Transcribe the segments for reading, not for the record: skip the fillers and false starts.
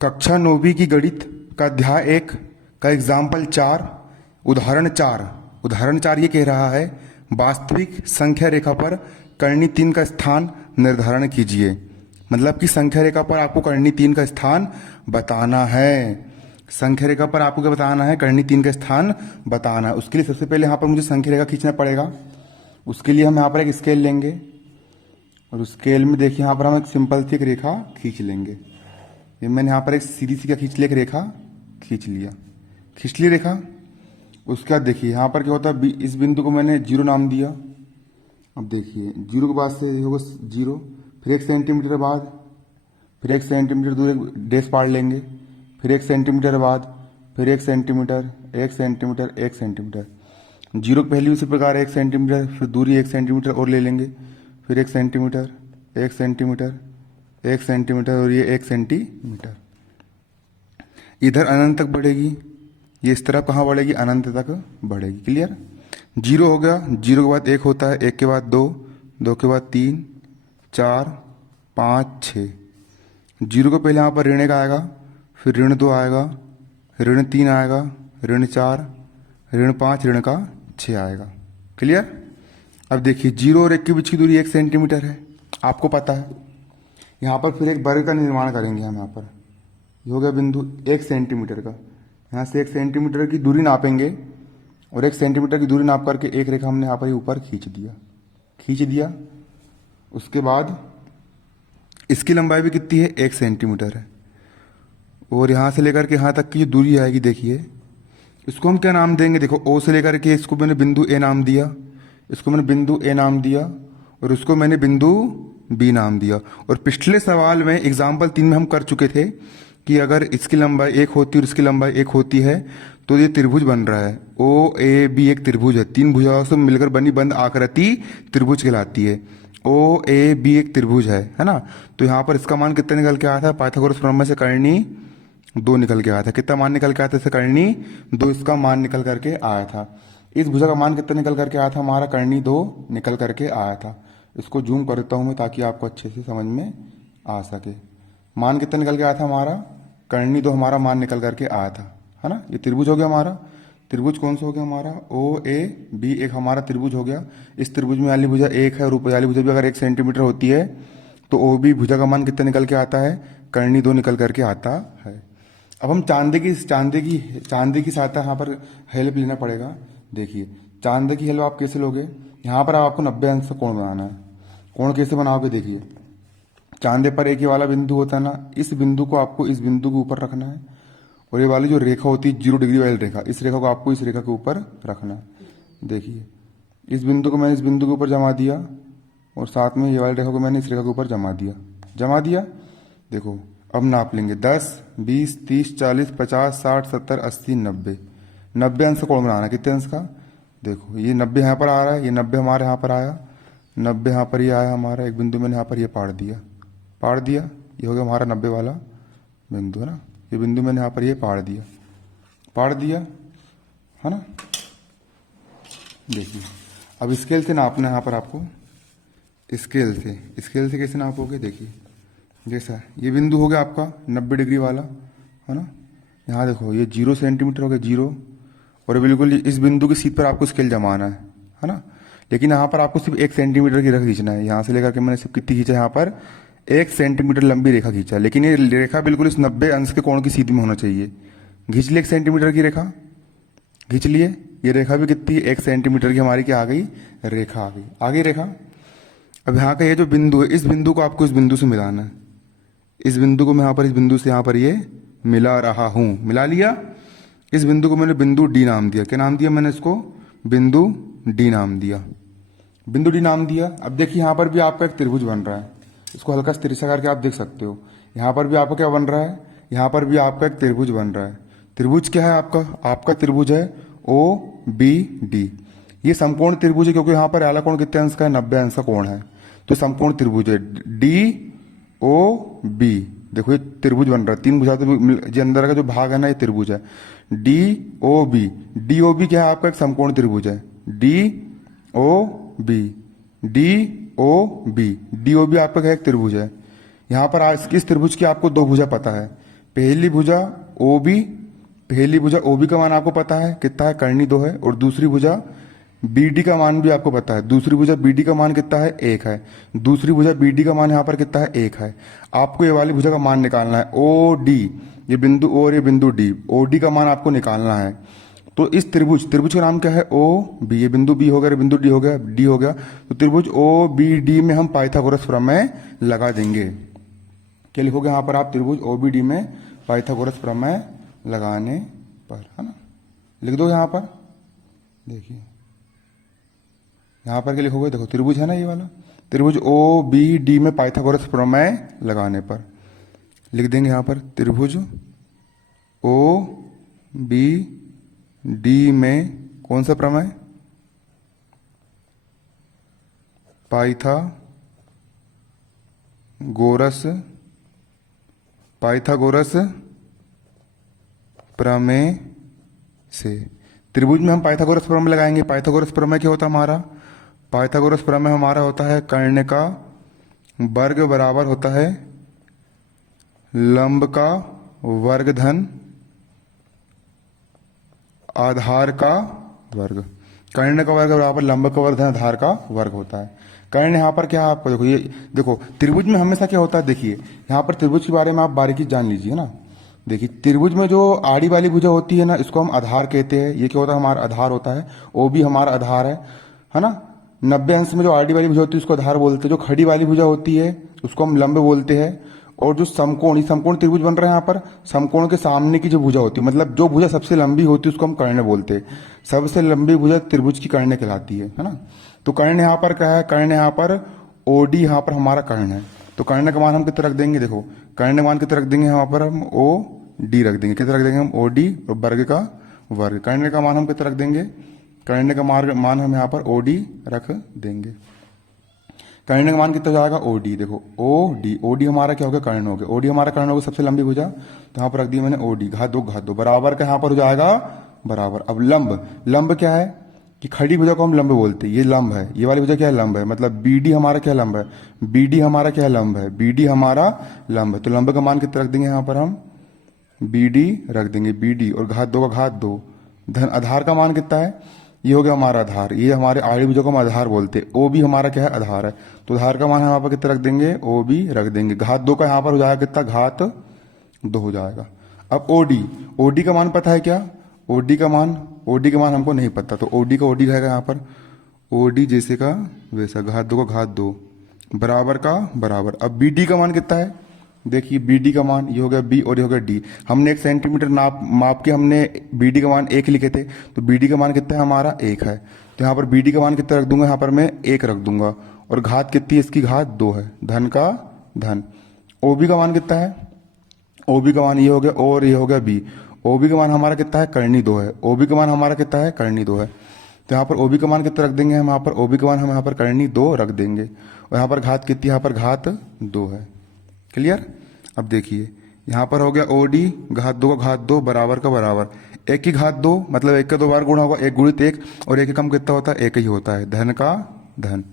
कक्षा 9वीं की गणित का अध्याय 1 का एग्जाम्पल 4 उदाहरण 4 ये कह रहा है वास्तविक संख्या रेखा पर कर्णी 3 का स्थान निर्धारण कीजिए। मतलब कि संख्या रेखा पर आपको कर्णी 3 का स्थान बताना है। संख्या रेखा पर आपको क्या बताना है? कर्णी 3 का स्थान बताना है। उसके लिए सबसे पहले यहाँ पर मुझे संख्या रेखा खींचना पड़ेगा। उसके लिए हम यहाँ पर एक स्केल लेंगे और उस स्केल में देखिए यहाँ पर हम एक सिंपल सी एक रेखा खींच लेंगे। ये मैंने यहाँ पर एक सीधी सी क्या खींच लिया, एक रेखा खींच ली रेखा। उसके बाद देखिए यहाँ पर क्या होता है, इस बिंदु को मैंने 0 नाम दिया। अब देखिए 0 के बाद से होगा 0, फिर 1 सेंटीमीटर बाद, फिर 1 सेंटीमीटर दूर एक डैश पाड़ लेंगे, फिर 1 सेंटीमीटर बाद, फिर 1 सेंटीमीटर, 1 सेंटीमीटर, 1 सेंटीमीटर। 0 की पहली उसी प्रकार 1 सेंटीमीटर, फिर दूरी 1 सेंटीमीटर और ले लेंगे, फिर 1 सेंटीमीटर, 1 सेंटीमीटर, 1 सेंटीमीटर और ये 1 सेंटीमीटर। इधर अनंत तक बढ़ेगी, ये इस तरफ कहाँ बढ़ेगी? अनंत तक बढ़ेगी। क्लियर? 0 हो गया, 0 के बाद 1 होता है, 1 के बाद 2, 2 के बाद 3, 4, 5, 6। 0 को पहले यहाँ पर ऋण 1 आएगा, फिर ऋण 2 आएगा, ऋण 3 आएगा, ऋण 4, ऋण 5, ऋण का 6 आएगा। क्लियर? अब देखिए 0 और 1 के बीच की दूरी 1 सेंटीमीटर है, आपको पता है। यहाँ पर फिर एक वर्ग का निर्माण करेंगे हम। यहाँ पर ये हो गया बिंदु 1 सेंटीमीटर का। यहाँ से 1 सेंटीमीटर की दूरी नापेंगे और 1 सेंटीमीटर की दूरी नाप करके एक रेखा हमने यहाँ पर ऊपर खींच दिया। उसके बाद इसकी लंबाई भी कितनी है? 1 सेंटीमीटर है। और यहाँ से लेकर के यहाँ तक की जो दूरी आएगी देखिए, इसको हम क्या नाम देंगे? देखो O से लेकर के इसको मैंने बिंदु A नाम दिया, इसको मैंने बिंदु A नाम दिया और उसको मैंने बिंदु B नाम दिया। और पिछले सवाल में एग्जाम्पल 3 में हम कर चुके थे कि अगर इसकी लंबाई 1 होती है और इसकी लंबाई 1 होती है तो ये त्रिभुज बन रहा है। OAB एक त्रिभुज है, 3 भुजाओं से मिलकर बनी बंद आकृति त्रिभुज कहलाती है। OAB एक त्रिभुज है ना। तो यहाँ पर इसका मान कितना निकल के आया था? पाइथागोरस प्रमेय से कर्णी 2 निकल के आया था। कितना मान निकल के आया था? इससे कर्णी 2 इसका मान निकल करके आया था। इस भुजा का मान कितना निकल करके आया था? हमारा कर्णी 2 निकल करके आया था। इसको जूम कर देता हूं मैं ताकि आपको अच्छे से समझ में आ सके। मान कितना निकल के आया था? हमारा कर्णी 2 हमारा मान निकल करके आया था, है ना। ये त्रिभुज हो गया हमारा। त्रिभुज कौन सा हो गया हमारा? OAB एक हमारा त्रिभुज हो गया। इस त्रिभुज में वाली भुजा 1 है और ऊपर वाली भुजा भी अगर 1 सेंटीमीटर होती है तो OB भुजा का मान कितना निकल के आता है? कर्णी 2 निकल करके आता है। अब हम चांदी की सहायता यहाँ पर हेल्प लेना पड़ेगा। देखिए चांदी की हेल्प आप कैसे लोगे? यहाँ पर आपको 90 अंश का कोण बनाना है। कोण कैसे बनाओगे? देखिए चांदे पर एक ही वाला बिंदु होता है ना, इस बिंदु को आपको इस बिंदु के ऊपर रखना है और ये वाली जो रेखा होती है 0 डिग्री वाली रेखा, इस रेखा को आपको इस रेखा के ऊपर रखना है। देखिए इस बिंदु को मैंने इस बिंदु के ऊपर जमा दिया और साथ में ये वाली रेखा को मैंने इस रेखा के ऊपर जमा दिया। देखो अब नाप लेंगे 10, 20, 30, 40, 50, 60, 70, 80, 90। 90 अंश का कोण बनाना है। कितने अंश का? देखो ये 90 यहाँ पर आ रहा है, ये 90 हमारे यहाँ पर आया, 90 यहाँ पर ये आया हमारा। एक बिंदु मैंने यहाँ पर ये पाड़ दिया। ये हो गया हमारा 90 वाला बिंदु, है ना। ये बिंदु मैंने यहाँ पर ये पाड़ दिया, है ना। देखिए अब स्केल से नापना है यहाँ पर आपको। स्केल से कैसे नापोगे? देखिए जैसा ये बिंदु हो गया आपका 90 डिग्री वाला, है ना। यहाँ देखो ये 0 सेंटीमीटर हो गया, 0। और बिल्कुल इस बिंदु की सीध पर आपको स्केल जमाना है ना। लेकिन यहाँ पर आपको सिर्फ 1 सेंटीमीटर की रेखा खींचना है। यहाँ से लेकर के मैंने सिर्फ कितनी खींचा? यहाँ पर 1 सेंटीमीटर लंबी रेखा खींचा। लेकिन ये रेखा बिल्कुल इस 90 अंश के कोण की सीध में होना चाहिए। खींच लिए 1 सेंटीमीटर की रेखा, खींच लिए। ये रेखा भी कितनी है? 1 सेंटीमीटर की हमारी क्या आ गई? रेखा आ गई रेखा। अब यहाँ का ये जो बिंदु है, इस बिंदु को आपको इस बिंदु से मिलाना है। इस बिंदु को मैं यहाँ पर इस बिंदु से यहाँ पर ये मिला रहा हूं। मिला लिया। इस बिंदु को मैंने बिंदु D नाम दिया। क्या नाम दिया मैंने इसको? बिंदु D नाम दिया। अब देखिए यहाँ पर भी आपका एक त्रिभुज बन रहा है। इसको हल्का सा तिरछा करके आप देख सकते हो। यहाँ पर भी आपका क्या बन रहा है? यहाँ पर भी आपका एक त्रिभुज बन रहा है। त्रिभुज क्या है आपका? आपका त्रिभुज है OBD। ये समकोण त्रिभुज है क्योंकि यहाँ पर आला कोण कितने अंश का है? 90 अंश का कोण है। तो समकोण त्रिभुज है DOB। देखो ये त्रिभुज बन रहा है। 3 भुजा जो अंदर का जो भाग है ना, ये त्रिभुज है DOB क्या है? आपका एक समकोण त्रिभुज है DOB आपका क्या एक त्रिभुज है। यहाँ पर इस त्रिभुज की आपको 2 भुजा पता है। पहली भुजा ओ बी, पहली भुजा ओ बी का मान आपको पता है कितना है, कर्णी 2 है। और दूसरी भुजा बी डी का मान भी आपको पता है, दूसरी भुजा बी डी का मान कितना है, 1 है। दूसरी भुजा बी डी का मान यहाँ पर कितना है, 1 है। आपको ये वाली भुजा का मान निकालना है, ओ डी, ये बिंदु ओ और ये बिंदु डी, ओ डी का मान आपको निकालना है। तो इस त्रिभुज, त्रिभुज का नाम क्या है, ओ बी, ये बिंदु बी हो गया, बिंदु डी हो गया, डी हो गया। तो त्रिभुज ओ बी डी में हम पाइथागोरस प्रमेय लगा देंगे। क्या लिखोगे यहाँ पर आप, त्रिभुज ओ बी डी में पाइथागोरस प्रमेय लगाने पर, है ना, लिख दो यहाँ पर। देखिए यहाँ पर क्या लिखोगे, देखो त्रिभुज है ना ये वाला, त्रिभुज ओ बी डी में पाइथागोरस प्रमेय लगाने पर लिख देंगे यहाँ पर, त्रिभुज ओ बी डी में कौन सा प्रमेय, पाइथागोरस, पाइथागोरस प्रमेय से। त्रिभुज में हम पाइथागोरस प्रमेय लगाएंगे। पाइथागोरस प्रमेय क्या होता है हमारा, पाइथागोरस प्रमेय हमारा होता है कर्ण का वर्ग बराबर होता है लंब का वर्ग धन आधार का वर्ग। कर्ण का वर्ग बराबर लंब का वर्ग धन आधार का वर्ग होता है। कर्ण यहाँ पर क्या है आपको, देखो ये देखो त्रिभुज में हमेशा क्या होता है, देखिए यहाँ पर त्रिभुज के बारे में आप बारीकी जान लीजिए ना। देखिए त्रिभुज में जो आड़ी वाली भुजा होती है ना, इसको हम आधार कहते हैं। ये क्या होता है, हमारा आधार होता है। ओ भी हमारा आधार है ना। 90 अंश में जो आड़ी वाली भुजा होती है उसको आधार बोलते हैं। जो खड़ी वाली भुजा होती है उसको हम लंब बोलते हैं। और जो समकोण, ये समकोण त्रिभुज बन रहा है यहाँ पर, समकोण के सामने की जो भुजा होती है, मतलब जो भुजा सबसे लंबी होती है उसको हम कर्ण बोलते हैं। सबसे लंबी भुजा त्रिभुज की कर्ण कहलाती है ना। तो कर्ण यहाँ पर क्या है, कर्ण यहाँ पर ओडी, यहाँ पर हमारा कर्ण है। तो कर्ण का मान हम कितना रख देंगे, देखो कर्ण का मान कितना रख देंगे यहाँ पर, हम ओ डी रख देंगे। कितना रख देंगे हम, ओ डी और वर्ग का वर्ग। कर्ण का मान हम कितना रख देंगे, कर्ण का मान हम यहाँ पर ओ डी रख देंगे। कर्ण का मान कितना जाएगा, ओ डी। देखो ओ डी, ओ डी हमारा क्या हो गया, कर्ण हो गया। ओ डी हमारा कर्ण हो गया, सबसे लंबी भुजा। तो यहाँ पर रख दी मैंने ओ डी, घात दो बराबर का यहाँ पर हो जाएगा बराबर। अब लंब, लंब क्या है कि खड़ी भुजा को हम लंब बोलते हैं। ये लंब है, ये वाली भुजा क्या है, लंब है। मतलब बी डी हमारा क्या लंब है, बी डी हमारा क्या लंब है, बी डी हमारा लंब है। तो लंब का मान कितना रख देंगे यहाँ पर हम, बी डी रख देंगे, बी डी और घात दो का घात दो धन आधार का मान कितना है, ये हो गया हमारा आधार। ये हमारे आड़ी भुजा को हम आधार बोलते हैं। ओ भी हमारा क्या है, आधार है। तो आधार का मान हम यहाँ पर कितना रख देंगे, ओ बी रख देंगे। घात दो का यहाँ पर हो जाएगा कितना, घात दो हो जाएगा। अब ओडी, ओडी का मान पता है क्या, ओडी का मान, ओडी का मान हमको नहीं पता। तो ओडी का ओडी रहेगा यहाँ पर, ओडी जैसे का वैसा, घात दो का घात दो बराबर का बराबर। अब बी डी का मान कितना है, देखिए बी डी का मान ये हो गया बी और ये हो गया डी। हमने 1 सेंटीमीटर माप के हमने बी डी का मान 1 लिखे थे। तो बी डी का मान कितना है हमारा, 1 है। तो यहाँ पर बी डी का मान कितना रख दूंगा, यहाँ पर मैं 1 रख दूंगा। और घात कितनी है इसकी, घात 2 है, धन का धन। ओ बी का मान कितना है, ओ बी का मान ये हो गया और ये हो गया बी। ओ बी का मान हमारा कितना है, कर्णी 2 है। ओ बी का मान हमारा कितना है, कर्णी 2 है। तो यहाँ पर ओ बी का मान कितना रख देंगे हम, यहाँ पर ओ बी का मान हम यहाँ पर कर्णी 2 रख देंगे। और यहाँ पर घात कितनी, यहाँ पर घात 2 है। क्लियर। अब देखिए यहाँ पर हो गया ओ डी, घात 2 का घात 2 बराबर का बराबर। 1 की घात 2 मतलब 1 का 2 बार गुणा होगा, 1 गुणित 1 और 1 कम कितना होता है, 1 ही होता है, धन का धन।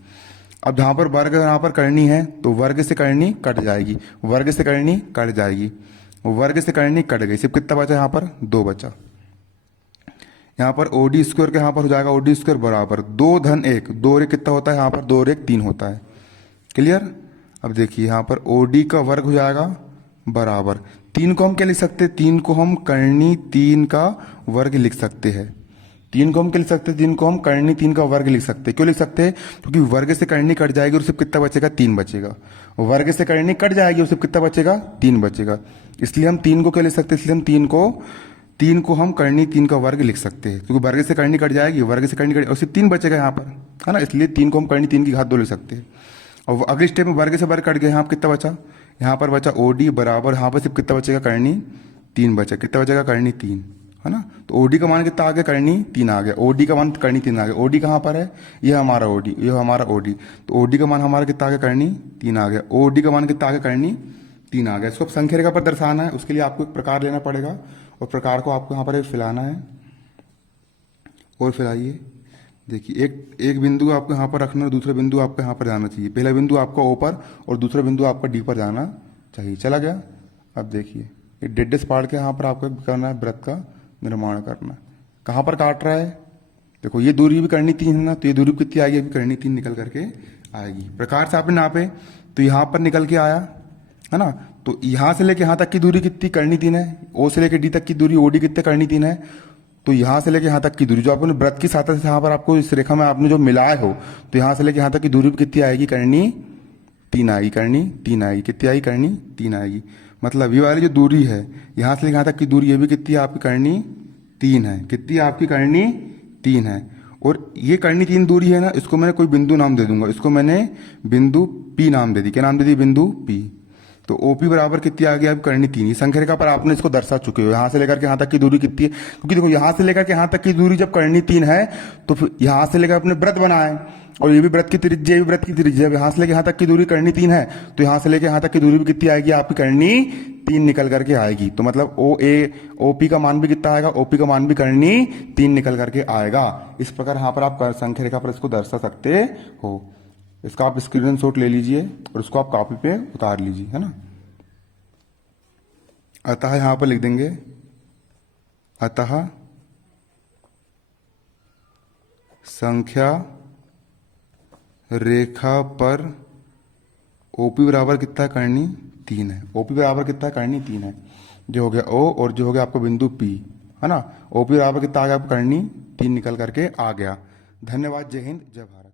अब यहाँ पर वर्ग यहाँ पर करनी है तो वर्ग से करनी कट जाएगी, वर्ग से करनी कट जाएगी, वर्ग से करनी कट गई। सिर्फ कितना बचा यहाँ पर, 2 बचा। यहाँ पर ओ डी स्क्वायर का यहाँ पर हो जाएगा ओ डी स्क्वायर बराबर 2 धन 1, 2 और 1 कितना होता है यहाँ पर, 2 और 1 3 होता है। क्लियर। अब देखिए यहाँ पर ओ डी का वर्ग हो जाएगा बराबर 3 को हम क्या लिख सकते हैं, 3 को हम कर्णी 3 का वर्ग लिख सकते हैं। 3 को हम क्या लिख सकते हैं, 3 को हम कर्णी 3 का वर्ग लिख सकते हैं। क्यों लिख सकते हैं, क्योंकि वर्ग से कर्णी कट जाएगी और सिर्फ कितना बचेगा, 3 बचेगा। वर्ग से कर्णी कट जाएगी और सिर्फ कितना बचेगा, 3 बचेगा। इसलिए हम 3 को क्या लिख सकते हैं, इसलिए हम 3 को हम कर्णी 3 का वर्ग लिख सकते हैं। क्योंकि वर्ग से कर्णी कट जाएगी, वर्ग से कर्णी कट और सिर्फ 3 बचेगा यहाँ पर, है ना। इसलिए 3 को हम कर्णी 3 की घात 2 लिख सकते हैं। और अगले स्टेप में वर्ग से वर्ग कट गया, यहाँ पर कितना बचा, यहाँ पर बचा ओ डी बराबर, यहाँ पर सिर्फ कितना बचेगा, कर्णी 3 बचा। कितना बचेगा, कर्णी 3, है ना। तो ओडी का मान कितना आ गया, कर्णी 3 आ गया। ओडी का मान कर्णी 3 आ गया। ओडी कहाँ पर है, ये हमारा ओडी, ये हमारा ओडी। तो ओडी का मान हमारा कितना आ गया, कर्णी 3 आ गया। ओडी का मान कितना आ गया, कर्णी 3 आ गया। इसको संख्या रेखा पर दर्शाना है, उसके लिए आपको एक प्रकार लेना पड़ेगा और प्रकार को आपको यहाँ पर फैलाना है। और फैलाइए, देखिए एक बिंदु आपको यहाँ पर रखना है, दूसरा बिंदु आपको यहाँ पर जाना चाहिए। पहला बिंदु आपका ओ पर और दूसरा बिंदु आपका डी पर जाना चाहिए। चला गया। अब देखिए ये डेड से फाड़ के यहाँ पर आपको करना है, वृत्त का निर्माण करना है। कहाँ पर काट रहा है, देखो ये दूरी भी करनी 3 है ना, तो ये दूरी कितनी आएगी, अभी करनी 3 निकल करके आएगी। प्रकार से आपने नापे तो यहाँ पर निकल के आया है ना, तो यहाँ से लेके यहाँ तक की दूरी कितनी, करनी 3 है। ओ से लेके डी तक की दूरी, ओडी कितने, करनी 3 है। तो यहाँ से लेके यहाँ तक की दूरी जो आपने वृत्त की सहायता से यहाँ पर आपको इस रेखा में आपने जो मिलाए हो, तो यहाँ से लेके यहाँ तक की दूरी कितनी आएगी, करनी 3 आएगी, करनी 3 आएगी, कितनी आएगी, करनी 3 आएगी। मतलब ये वाली जो दूरी है यहाँ से लेके यहाँ तक की दूरी, ये भी कितनी है आपकी, करनी 3 है। कितनी आपकी, करनी 3 है। और ये करनी 3 दूरी है ना, इसको मैंने कोई बिंदु नाम दे दूंगा, इसको मैंने बिंदु P नाम दे दी। क्या नाम दे दी, बिंदु P। तो OP बराबर कितनी आ गई, अब करनी 3 ही। संख्या रेखा पर आपने इसको दर्शा चुके हो, यहाँ से लेकर के यहाँ तक की दूरी कितनी है, क्योंकि देखो यहाँ से लेकर के यहाँ तक की दूरी जब करनी 3 है, तो फिर यहाँ से लेकर अपने वृत्त बनाए, और ये भी वृत्त की त्रिज्या, ये भी वृत्त की त्रिज्या। यहाँ से लेकर यहाँ तक की दूरी करनी 3 है, तो यहाँ से लेकर यहाँ तक की दूरी भी कितनी आएगी आपकी, करनी 3 निकल करके आएगी। तो मतलब OP का मान भी कितना आएगा, OP का मान भी करनी 3 निकल करके आएगा। इस प्रकार यहाँ पर आप संख्या रेखा पर इसको दर्शा सकते हो। इसका आप स्क्रीनशॉट ले लीजिए और उसको आप कॉपी पे उतार लीजिए, है ना। अतः यहां पर लिख देंगे, अतः संख्या रेखा पर OP बराबर कितना, करनी 3 है। OP बराबर कितना, करनी 3 है। जो हो गया O और जो हो गया आपको बिंदु P, है ना। OP बराबर कितना आ गया, आपको करनी 3 निकल करके आ गया। धन्यवाद। जय हिंद, जय भारत।